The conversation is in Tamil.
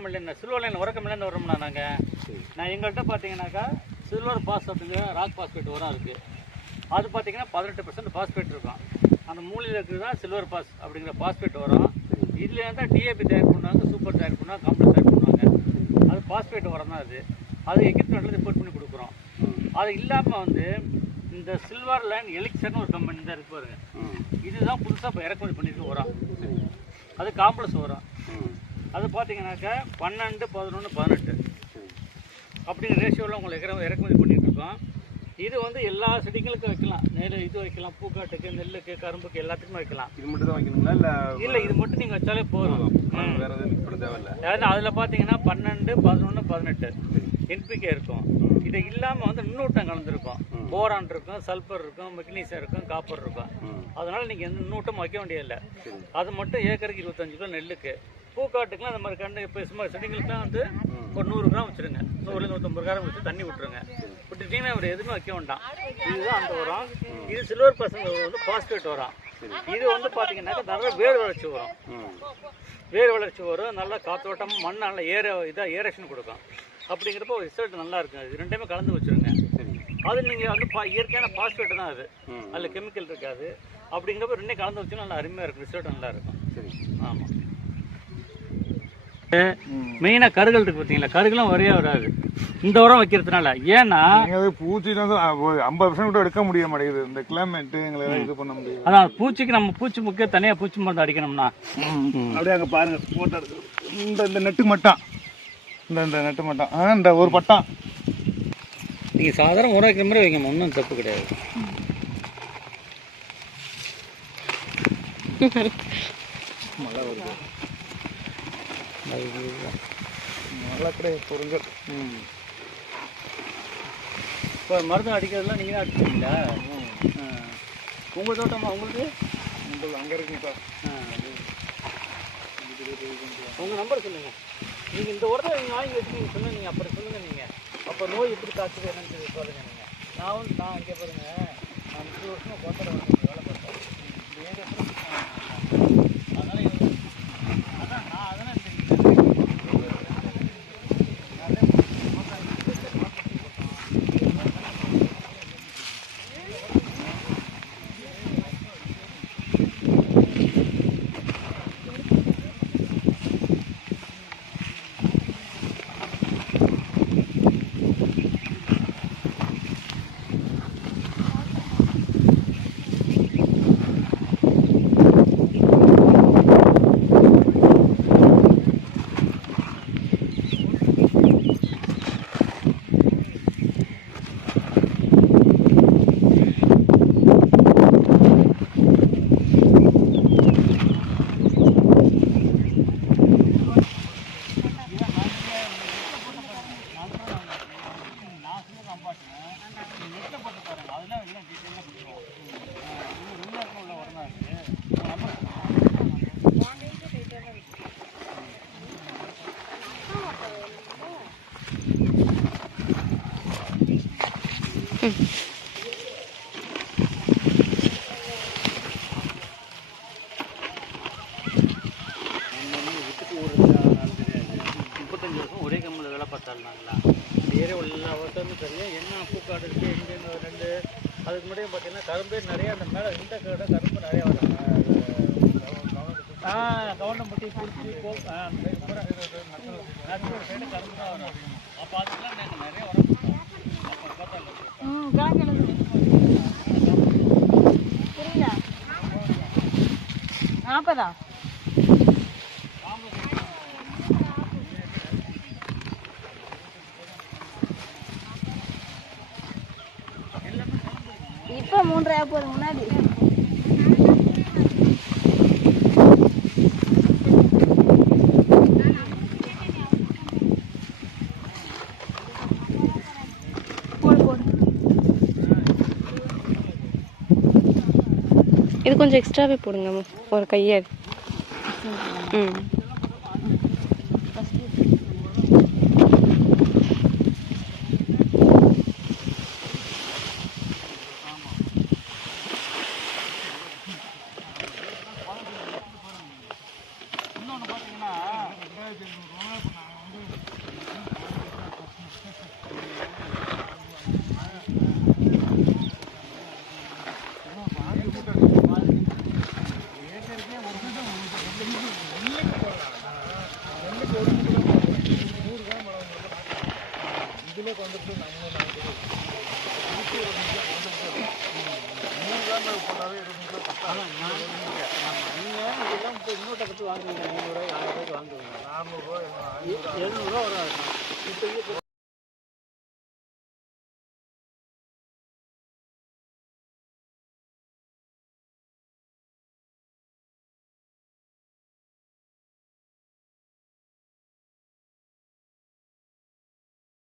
உரக்கமில்லை சில்வர் லைன் உரக்கமில்லைன்னு வரோம்னா நான் எங்கள்கிட்ட பார்த்தீங்கன்னாக்கா சில்வர் பாஸ் அப்படிங்கிற ராக் பாஸ்பேட் உரம் இருக்குது. அது பார்த்தீங்கன்னா 18% பாஸ்பேட் இருக்கும். அந்த மூலையில் இருக்கிறது தான் சில்வர் பாஸ் அப்படிங்கிற பாஸ்பேட் உரம். இதில் தான் டிஏபி தயார் பண்ணுவாங்க, சூப்பர் தயார் பண்ணுவாங்க, காம்ப்ளெக்ஸ் தயார் பண்ணுவாங்க. அது பாஸ்பேட் உரம் தான் அது எக்யூப்மெண்ட்டில் ரிப்போர்ட் பண்ணி கொடுக்குறோம். அது இல்லாமல் வந்து இந்த சில்வர் லைன் எலிக்சர்னு ஒரு கம்பெனி தான் இருக்கு பாருங்க. இதுதான் புதுசாக இப்போ இறக்குமதி பண்ணியிருக்கு உரம். அது காம்ப்ளெக்ஸ் உரம். அது பார்த்தீங்கன்னாக்கா 12, 11, 18 அப்படிங்கிற ரேஷியோவில் உங்களுக்கு இறக்குமதி பண்ணிகிட்டு இருக்கோம். இது வந்து எல்லா செடிகளுக்கும் வைக்கலாம். இது வைக்கலாம், பூக்காட்டுக்கு, நெல்லுக்கு, கரும்புக்கு, எல்லாத்துக்குமே வைக்கலாம். இது மட்டும் தான் வைக்கணுங்களா? இல்லை இது மட்டும் நீங்கள் வச்சாலே போதும். வேறு எதுவும் மிக்ஸ் பண்ண தேவையில்லை. அதாவது அதில் பார்த்தீங்கன்னா 12, 11, 18 என்பிகே இருக்கும். இது இல்லாமல் வந்து நுண்ணூட்டம் கலந்துருக்கும். போரான் இருக்கும், சல்பர் இருக்கும், மெக்னீசியம் இருக்கும், காப்பர் இருக்கும். அதனால் நீங்கள் எந்த நுண்ணூட்டம் வைக்க வேண்டியதில்லை. அது மட்டும் ஏக்கருக்கு 25 கிலோ நெல்லுக்கு. பூக்காட்டுக்குலாம் அந்த மாதிரி கண்டு இப்போ சும்மா செடிங்களுக்குலாம் வந்து ஒரு 100 கிராம் வச்சுருங்க. 100-150 கிராம் வச்சு தண்ணி விட்டுருங்க. விட்டுட்டீங்கன்னா ஒரு எதுவுமே வைக்க வேண்டாம். இதுதான் அந்த உரம். இது சில்வர் பர்சன்ட் வந்து பாஸ்பேட் உரம். இது வந்து பார்த்தீங்கன்னாக்கா நல்ல வேர் வளர்ச்சி வரும். வேர் வளர்ச்சி வரும், நல்லா காற்றோட்டம், மண் நல்லா ஏரேஷன் கொடுக்கும். அப்படிங்கிறப்போ ரிசல்ட் நல்லா இருக்கும். இது ரெண்டுமே கலந்து வச்சுருங்க. அது நீங்கள் வந்து இயற்கையான பாஸ்பேட் தான் அது. அதில் கெமிக்கல் இருக்காது. அப்படிங்கிறப்ப ரெண்டே கலந்து வச்சுன்னா நல்லா அருமையாக இருக்கும். ரிசல்ட் நல்லா இருக்கும். ஆமாம். மெயினாக கருகள் இருக்கு பார்த்தீங்களா, கருகளும் வரையா வராது இந்த உரம் வைக்கிறதுனால. ஏன்னா பூச்சி 50% கூட எடுக்க முடிய மாட்டேங்குது. இந்த கிளைமேட் எங்களை இது பண்ண முடியும். அதான் பூச்சிக்கு நம்ம பூச்சி முக்கிய தனியாக பூச்சி மருந்து அடிக்கணும்னா அப்படியே அங்கே பாருங்க போட்டோ இந்த நெட்டுக்கு மட்டும் இந்த நெட்டு மட்டும் இந்த ஒரு பட்டம் நீங்கள் சாதாரண உரம் வைக்கிற மாதிரி வைங்க, ஒன்றும் தப்பு கிடையாது. மழை வருது, மழை கிடையாது பொருங்கள். இப்போ மருந்து அடிக்கிறதுலாம் நீங்கள் தான் அடிச்சுங்களா? உங்கள் தோட்டமா? உங்களுக்கு அங்கே இருக்குங்கப்பா. உங்கள் நம்பர் சொல்லுங்கள். நீங்கள் இந்த உரத்தை நீங்கள் வாங்கி வச்சு நீங்கள் சொன்னால் நீங்கள் அப்புறம் சொல்லுங்கள். நீங்கள் அப்போ நோய் எப்படி காய்ச்சது என்னன்னு சொல்லி பாருங்கள். நீங்கள் நான் இங்கே பாருங்கள், நான் 30 வருஷமாக கோட்டை வந்து வேலை பார்த்தேன். இந்த ஏரியா அதனால் அதான் நான் அதெல்லாம் ஒரே கம்மில் வேலை பார்த்தாருனாங்களா இந்த ஏரியாவில் எல்லா வருஷமும் தெரியும். என்ன பூக்காடு இருக்குது எங்கேருந்து 2 அதுக்கு முன்னாடியே பார்த்தீங்கன்னா கரும்பு நிறையா அந்த மேலே இந்த கடை கரும்பு நிறையா வரும். கவர்னம்பட்டி குறிச்சி நடுவில் சைடு கரும்பு தான் வரும். அப்போ அதுக்கெல்லாம் நாங்கள் நிறைய உரம் கொடுத்தோம். அப்போ பார்த்தா புரியல 40 இப்போ 3 போகுது முன்னாடி. இது கொஞ்சம் எக்ஸ்ட்ராவே போடுங்க ஒரு கையை. இன்னொன்று பார்த்தீங்கன்னா இப்போ இன்னொரு கற்று வாங்குவீங்க 500 600 வாங்குவீங்க 400 ரூபா 700 வரும் இப்போ